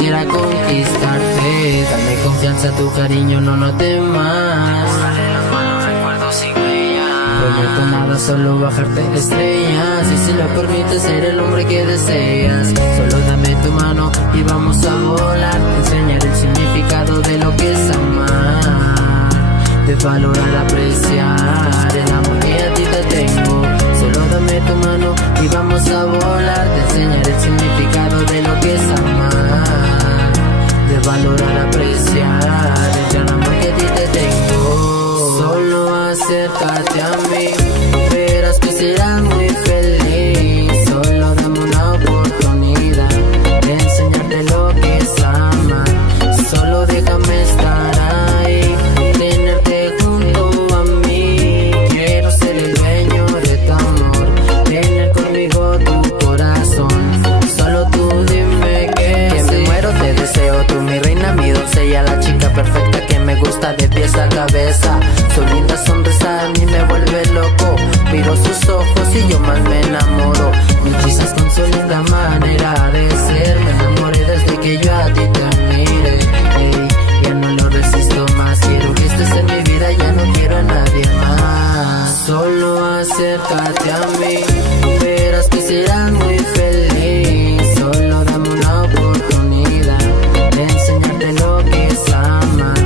quisiera conquistarte. Dame confianza, tu cariño, no temas. Prometo nada, solo bajarte estrellas. Y si lo permites, ser el hombre que deseas. Solo dame tu mano y vamos a volar. Te enseñaré el significado de lo que es amar, de valorar, apreciar el amor que a ti te tengo. Solo dame tu mano y vamos a volar. Te enseñaré el significado de lo que es amar, de valorar, apreciar el gran amor que a ti te tengo. Solo acércate a mí, verás que serás muy feliz. Solo dame una oportunidad de enseñarte lo que es amar. Solo déjame estar ahí, tenerte junto a mí. Quiero ser el dueño de tu amor, tener conmigo tu corazón. Solo tú dime que me muero, te deseo. Tú mi reina, mi doncella, la chica perfecta que me gusta de pies a cabeza. Su linda sonrisa a mí me vuelve loco. Miro sus ojos y yo más me enamoro. Me hechizas con su linda manera de ser. Me enamoré desde que yo a ti te mire. Ey, ya no lo resisto más. Quiero que estés en mi vida, ya no quiero a nadie más. Solo acércate a mí, verás que serás muy feliz. Solo dame una oportunidad de enseñarte lo que es amar.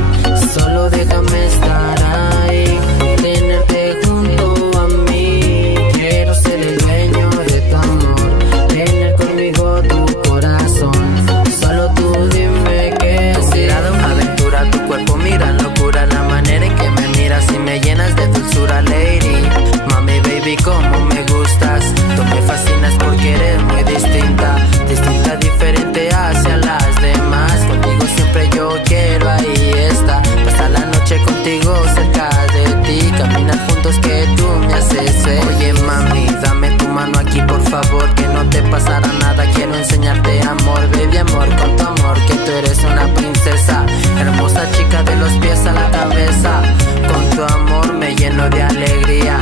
Solo déjame estar ahí, tenerte junto a mí. Quiero ser el dueño de tu amor, tener conmigo tu corazón. Solo tú dime que sí. Mirada una aventura, tu cuerpo mira locura. La manera en que me miras y me llenas de dulzura, lady. Mami, baby, como me gustas. Tú me fascinas porque eres muy distinta, distinta, diferente hacia las demás. Contigo siempre yo quiero, ahí está. Pasar la noche contigo cerca de ti, caminar juntos que tú me haces. Oye mami, dame tu mano aquí por favor, que no te pasará nada. Quiero enseñarte amor, baby, amor con tu amor, que tú eres una princesa, hermosa chica de los pies a la cabeza. Con tu amor me lleno de alegría,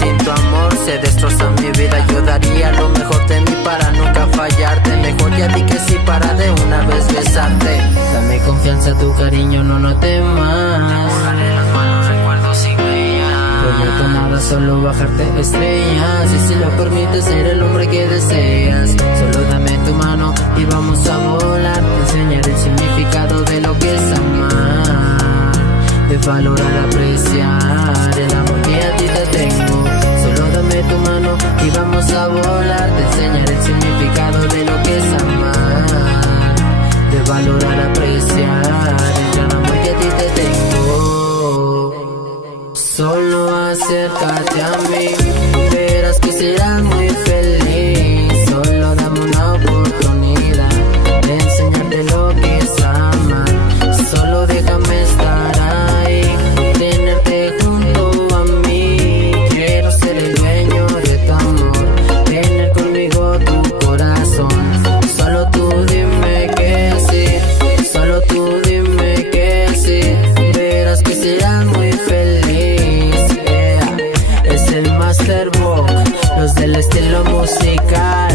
sin tu amor se destroza mi vida. Yo daría lo mejor de mí para nunca fallarte. Mejor ya di que sí para de una vez besarte. Dame confianza, tu cariño, no temas. Prometo nada, solo bajarte estrellas. Y si lo permites, ser el hombre que deseas. Solo dame tu mano y vamos a volar. Te enseñaré el significado de lo que es amar, de valorar, apreciar el amor que a ti te tengo. Solo dame tu mano y vamos a volar. Te enseñaré el significado de lo que es amar, de valorar, apreciar el gran amor que a ti te tengo. Solo acércate a mí, verás que serás muy feliz. Solo dame una oportunidad de enseñarte lo que es amar. Solo déjame estar ahí, tenerte junto a mí. Quiero ser el dueño de tu amor, tener conmigo tu corazón. Solo tú dime que sí, solo tú dime que sí. Verás que serás muy feliz, yeah. Es el Master Book, los del estilo musical.